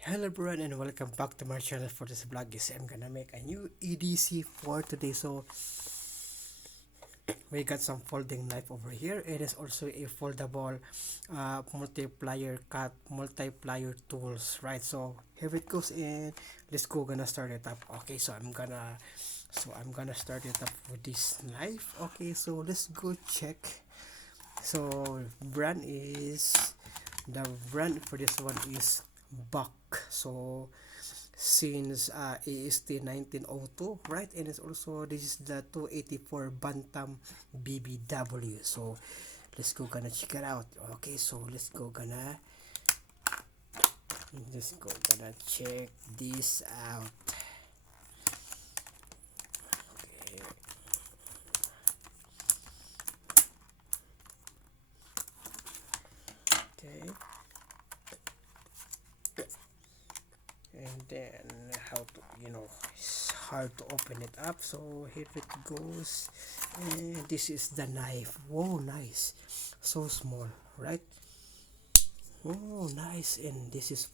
Hello everyone and welcome back to my channel. For this vlog is I'm gonna make a new EDC for today. So we got some folding knife over here. It is also a foldable multiplier cut multiplier tools, right? So here it goes, and let's go gonna start it up. Okay, so I'm gonna start it up with this knife. Okay, so let's go check. So the brand for this one is Buck. So since AST 1902, right? And it's also, this is the 284 Bantam BBW. So let's go gonna check it out. Okay, so let's go gonna check this out. Okay, okay. And then how to, it's hard to open it up. So here it goes, and this is the knife. Whoa, nice. So small, right? Oh, nice. And this is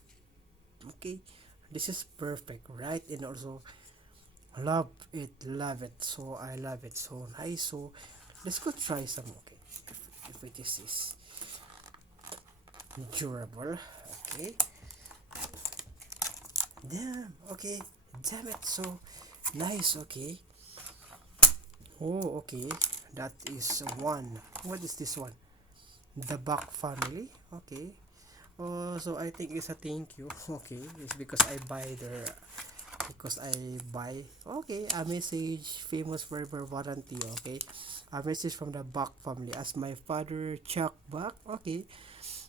okay, this is perfect, right? And also love it, so I love it, so nice. So let's go try some. Okay, if it is durable. Okay, damn. Okay, damn it, so nice. Okay, oh, okay, that is one. What is this one? The Bach family. Okay. Oh, so I think it's a thank you. Okay, it's because I buy. Okay, a message, famous forever warranty. Okay, a message from the Bach family. As my father Chuck Bach, okay,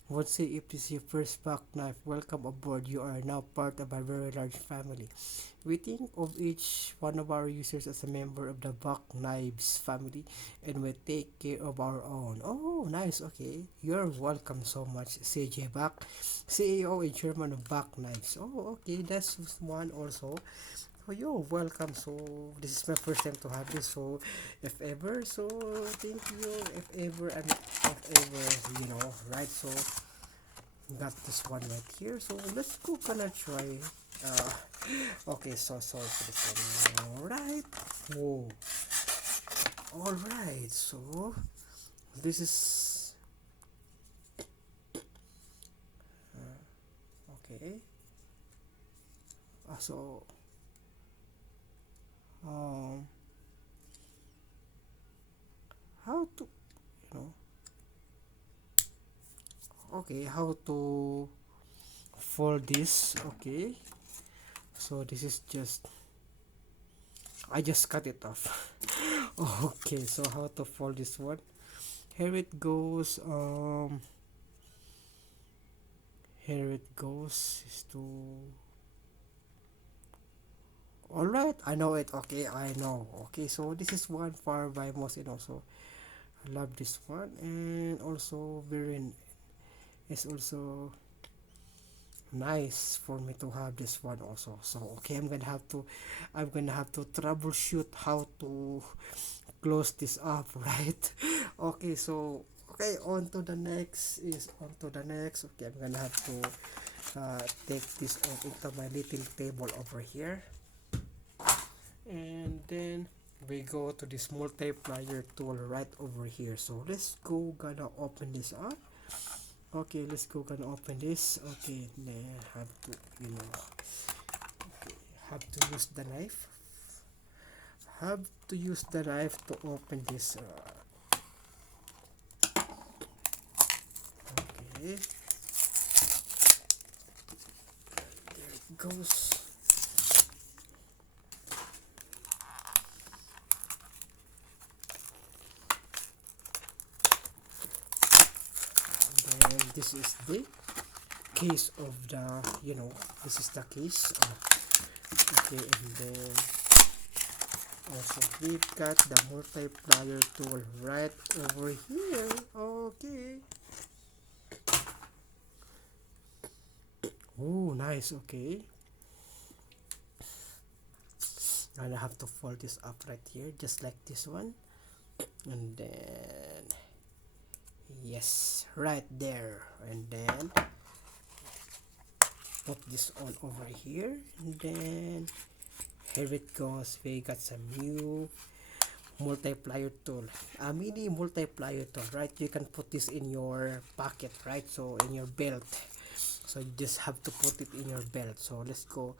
would say, if this is your first Bach knife, welcome aboard. You are now part of a very large family. We think of each one of our users as a member of the Bach Knives family, and we take care of our own. Oh, nice. Okay, you're welcome so much, CJ Bach, CEO and chairman of Bach Knives. Oh, okay, that's one also. Oh, you're welcome. So this is my first time to have this. So if ever, so thank you. If ever, right? So got this one right here. So let's go gonna try. Uh, okay. So sorry for this one. All right. Whoa. All right. So this is okay. So um, how to, you know, okay, how to fold this. Okay, so this is just, I just cut it off. Okay, so how to fold this one? Here it goes. Here it goes. Is to, all right. I know it. Okay, I know. Okay, so this is one far by most, and also I love this one, and also it's also nice for me to have this one also. So okay, I'm gonna have to troubleshoot how to close this up. Right? Okay, so okay, on to the next. Okay, I'm gonna have to take this off into my little table over here, and then we go to this multiplier tool right over here. So let's go gonna open this up. Okay, let's go gonna open this. Okay, then have to, have to use the knife. Have to use the knife to open this. Okay, there it goes. And then this is the case of the, this is the case. Okay, and then also we've got the multiplier tool right over here. Okay. Oh, nice. Okay. And I have to fold this up right here, just like this one. And then, yes, right there. And then, put this on over here, and then here it goes. We got some new multiplier tool, a mini multiplier tool, right? You can put this in your pocket, right? So in your belt, so you just have to put it in your belt. So let's go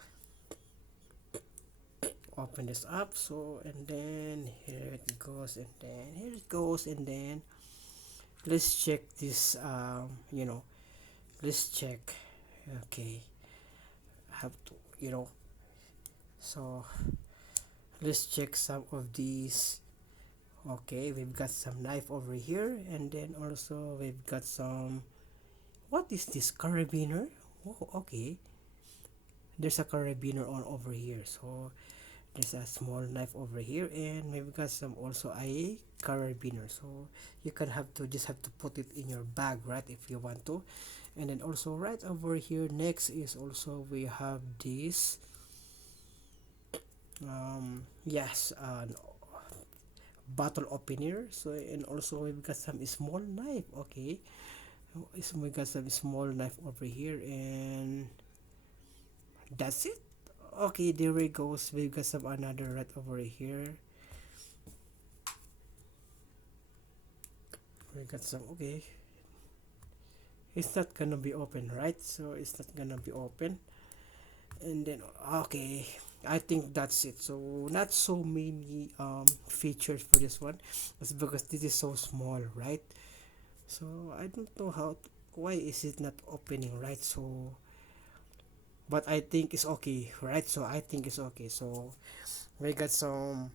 open this up. So and then here it goes, and then here it goes, and then let's check this. Let's check. Okay, I have to, so let's check some of these. Okay, we've got some knife over here, and then also we've got some, what is this, carabiner? Oh, okay, there's a carabiner on over here. So there's a small knife over here, and we've got some also a carabiner. So you can have to just have to put it in your bag, right, if you want to. And then also right over here next is also we have this yes, bottle opener. So and also we've got some small knife. Okay, so we got some small knife over here, and that's it. Okay, there we goes. We've got some another right over here. We got some. Okay, it's not gonna be open, right? So it's not gonna be open. And then okay, I think that's it. So not so many features for this one. It's because this is so small, right? So I don't know why is it not opening, right? So but I think it's okay, right? So I think it's okay. So we got some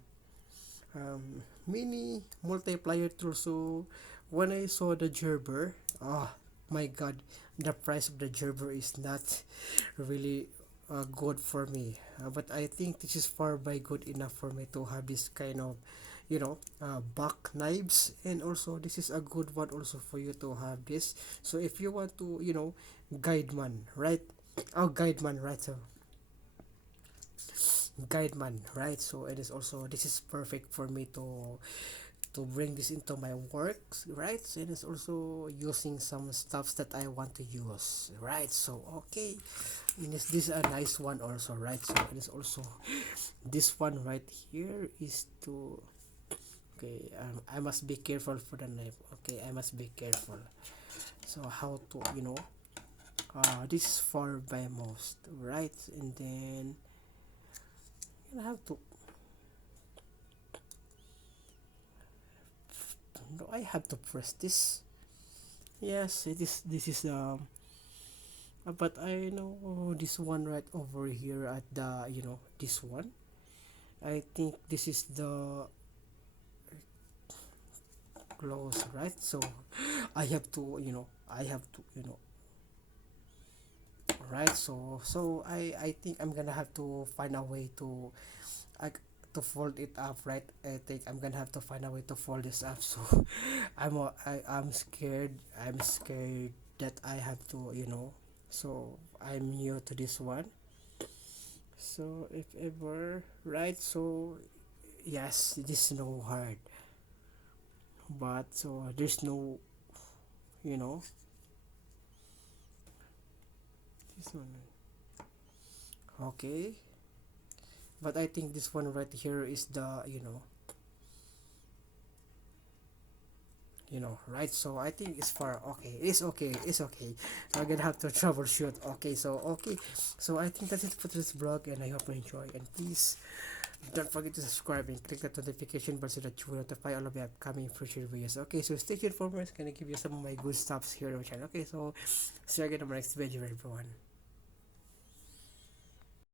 mini multiplier tool. So when I saw the gerber, oh my god, the price of the gerber is not really good for me, but I think this is far by good enough for me to have this kind of back knives. And also this is a good one also for you to have this. So if you want to guide man, right? Oh, guide man, right? So guide man, right? So it is also, this is perfect for me to bring this into my works, right? And it's also using some stuffs that I want to use, right? So okay, and this is a nice one also, right? So it is also this one right here is to, okay, I must be careful for the knife. Okay, I must be careful. So how to this is for by most, right? And then I have to, do I have to press this? Yes, it is. This is but I know this one right over here at the this one. I think this is the close, right? So I have to right. So I think I'm gonna have to find a way to I to fold it up, right? I think I'm gonna have to find a way to fold this up. So I'm scared. I'm scared that I have to so I'm new to this one. So if ever, right? So yes, it is no hard, but so there's no you know this one. Okay, but I think this one right here is the right. So I think it's far. Okay, it's okay, it's okay. I'm gonna have to troubleshoot. Okay, so okay, so I think that's it for this vlog, and I hope you enjoy. And please don't forget to subscribe and click that notification bell so that you will notify all of my upcoming future videos. Okay, so stay tuned for more. It's gonna give you some of my good stuffs here on my channel. Okay, so see you again on my next video, everyone.